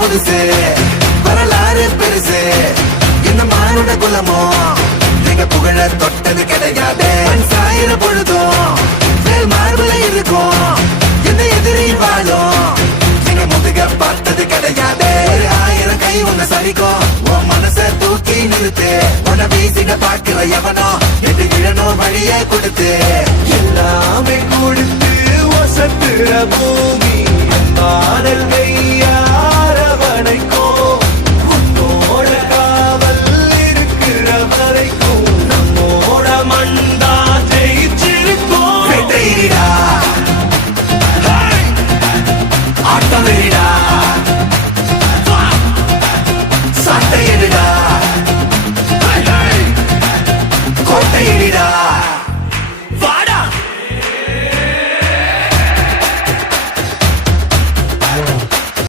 புதுசு வரலாறு பெருசு இந்த மானுட குலமோ நீங்க புகழ தொட்டது கிடையாது சாயிர பொழுதும் மேல் மார்புல இருக்கும் எந்த எதிரி வாழும் நீங்க முதுக பார்த்தது கிடையாது 1000 கை உன்னை சரிக்கும் உன் மனச தூக்கி நிறுத்து உன்னை வீசிட பாக்குற எவனோ எது விழணும் வழிய கொடுத்து எல்லாமே கொடுத்து வசத்துற பூமி மாடல் கை